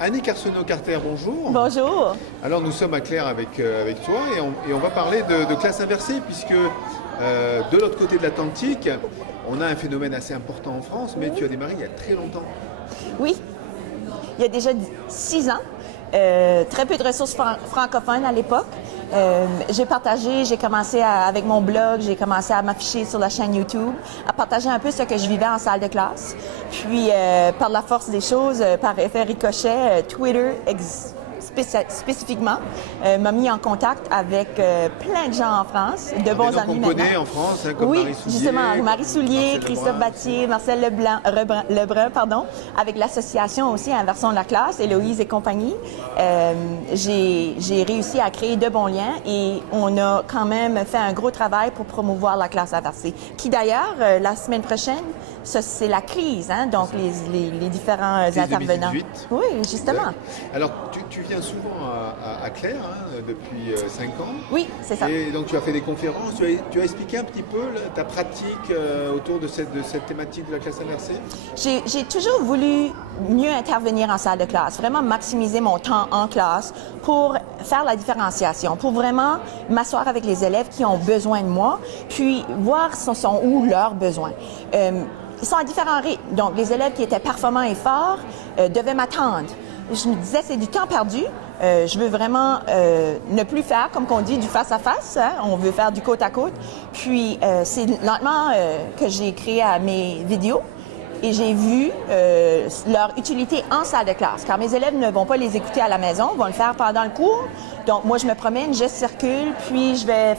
Annick Arsenault-Carter, bonjour. Bonjour. Alors nous sommes à Claire avec toi et on va parler de classe inversée puisque de l'autre côté de l'Atlantique, on a un phénomène assez important en France, mais tu as démarré il y a très longtemps. Oui, il y a déjà 6 ans, très peu de ressources francophones à l'époque. J'ai commencé avec mon blog, j'ai commencé à m'afficher sur la chaîne YouTube, à partager un peu ce que je vivais en salle de classe. Puis, par la force des choses, par effet ricochet, Twitter spécifiquement m'a mis en contact avec plein de gens en France, de bons amis qu'on maintenant. connaît en France, hein, comme oui, Marie Soulier, justement, Marie Soulier, Marcel Christophe Lebrun. Battier, Marcel Lebrun, avec l'association aussi Inversons la classe, Héloïse et compagnie. J'ai réussi à créer de bons liens et on a quand même fait un gros travail pour promouvoir la classe inversée, qui d'ailleurs, la semaine prochaine, c'est la crise, hein, donc les différents Crise intervenants. 2018. Oui, justement. Alors tu viens souvent à Claire hein, depuis 5 ans. Oui, c'est ça. Et donc tu as fait des conférences, tu as expliqué un petit peu ta pratique autour de cette thématique de la classe inversée. J'ai toujours voulu mieux intervenir en salle de classe, vraiment maximiser mon temps en classe pour faire la différenciation, pour vraiment m'asseoir avec les élèves qui ont besoin de moi, puis voir ce sont où leurs besoins. Ils sont à différents rythmes. Donc, les élèves qui étaient performants et forts devaient m'attendre. Je me disais, c'est du temps perdu. Je veux vraiment ne plus faire, comme qu'on dit, du face-à-face. Hein? On veut faire du côte-à-côte. Puis, c'est lentement que j'ai créé mes vidéos et j'ai vu leur utilité en salle de classe. Car mes élèves ne vont pas les écouter à la maison, vont le faire pendant le cours. Donc, moi, je me promène, je circule, puis je vais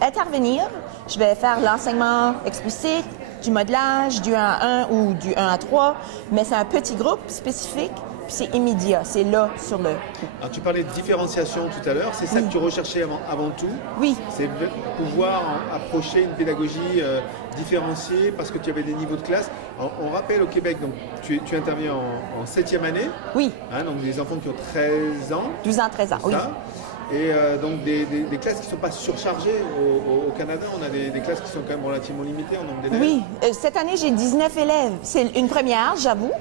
intervenir. Je vais faire l'enseignement explicite, du modelage, du 1 à 1 ou du 1 à 3, mais c'est un petit groupe spécifique, puis c'est immédiat, c'est là sur le coup. Alors tu parlais de différenciation tout à l'heure, c'est ça que tu recherchais avant tout? Oui. C'est pouvoir approcher une pédagogie différenciée parce que tu avais des niveaux de classe. On rappelle au Québec, donc tu interviens en 7e année. Oui. Hein, donc des enfants qui ont 13 ans. 12 ans, 13 ans, oui. Et donc des classes qui ne sont pas surchargées au Canada. On a des classes qui sont quand même relativement limitées en nombre d'élèves. Oui, cette année, j'ai 19 élèves. C'est une première, j'avoue.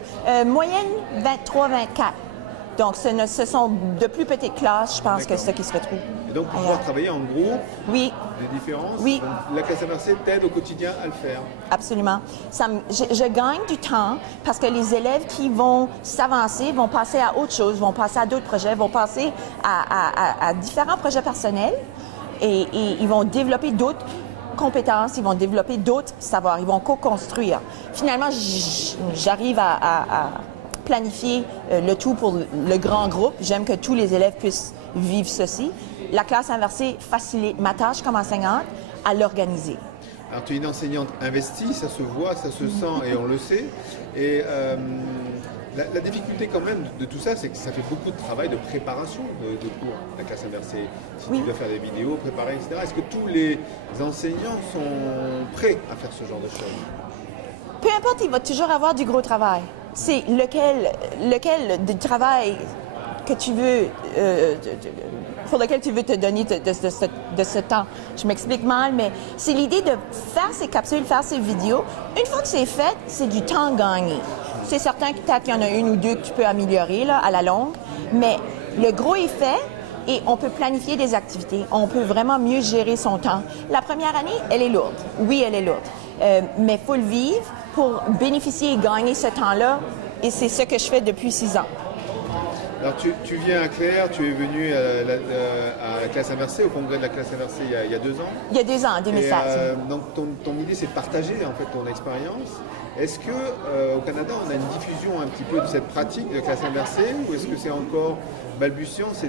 Moyenne 23-24. Donc, ce sont de plus petites classes, je pense, que ceux qui se retrouvent. Et donc, pouvoir travailler en groupe, oui. des différences, oui. Donc, la classe inversée t'aide au quotidien à le faire. Absolument. Je gagne du temps parce que les élèves qui vont s'avancer vont passer à autre chose, vont passer à d'autres projets, vont passer à différents projets personnels et ils vont développer d'autres compétences, ils vont développer d'autres savoirs, ils vont co-construire. Finalement, j'arrive à planifier le tout pour le grand groupe. J'aime que tous les élèves puissent vivre ceci. La classe inversée facilite ma tâche comme enseignante à l'organiser. Alors, tu es une enseignante investie, ça se voit, ça se sent et on le sait. Et la difficulté quand même de tout ça, c'est que ça fait beaucoup de travail de préparation de cours, la classe inversée. Si tu dois faire des vidéos, préparer, etc. Est-ce que tous les enseignants sont prêts à faire ce genre de choses? Peu importe, il va toujours avoir du gros travail. C'est lequel du travail que tu veux, pour lequel tu veux te donner de ce temps. Je m'explique mal, mais c'est l'idée de faire ces capsules, faire ces vidéos. Une fois que c'est fait, c'est du temps gagné. C'est certain que peut-être qu'il y en a une ou deux que tu peux améliorer là, à la longue, mais le gros est fait et on peut planifier des activités. On peut vraiment mieux gérer son temps. La première année, elle est lourde. Oui, elle est lourde. Mais il faut le vivre pour bénéficier et gagner ce temps-là. Et c'est ce que je fais depuis 6 ans. Alors tu viens à Claire, tu es venu à la classe inversée, au congrès de la classe inversée il y a 2 ans. Il y a 2 ans, en 2016. Donc ton idée c'est de partager en fait ton expérience. Est-ce que au Canada on a une diffusion un petit peu de cette pratique de classe inversée ou est-ce que c'est encore balbutiant, ce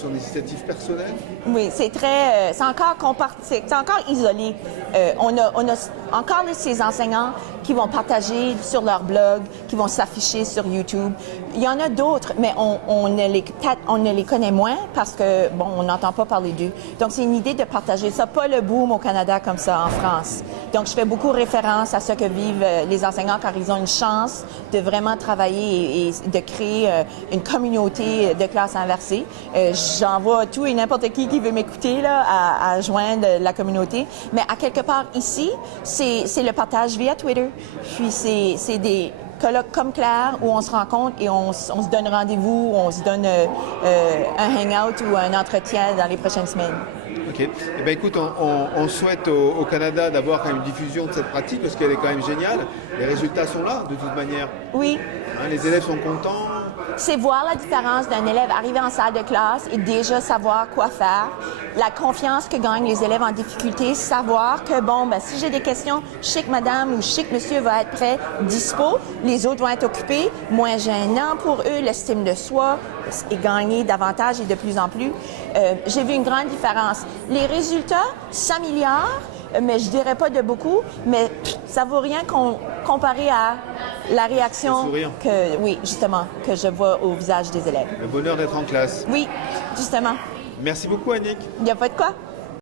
sont des initiatives personnelles? Oui, c'est encore isolé. On a encore ces enseignants qui vont partager sur leur blog, qui vont s'afficher sur YouTube. Il y en a d'autres, mais on ne les connaît moins parce que, bon, on n'entend pas parler d'eux. Donc, c'est une idée de partager ça, pas le boom au Canada comme ça en France. Donc, je fais beaucoup référence à ce que vivent les enseignants car ils ont une chance de vraiment travailler et de créer une communauté de classe inversée. J'envoie tout et n'importe qui veut m'écouter là, à joindre la communauté. Mais à quelque part ici, c'est le partage via Twitter. Puis c'est des colloque comme Claire où on se rencontre et on se donne rendez-vous, on se donne un hangout ou un entretien dans les prochaines semaines. Ok. Eh ben, écoute, on souhaite au Canada d'avoir quand même une diffusion de cette pratique parce qu'elle est quand même géniale. Les résultats sont là, de toute manière. Oui. Hein, les élèves sont contents. C'est voir la différence d'un élève arrivé en salle de classe et déjà savoir quoi faire. La confiance que gagnent les élèves en difficulté, savoir que, bon, ben, si j'ai des questions, je sais que madame ou je sais que monsieur va être prêt, dispo, les autres vont être occupés, moins gênant pour eux, l'estime de soi est gagnée davantage et de plus en plus. J'ai vu une grande différence. Les résultats s'améliorent, mais je dirais pas de beaucoup, mais ça vaut rien comparé à la réaction oui, justement, que je vois au visage des élèves. Le bonheur d'être en classe. Oui, justement. Merci beaucoup, Annick. Il n'y a pas de quoi.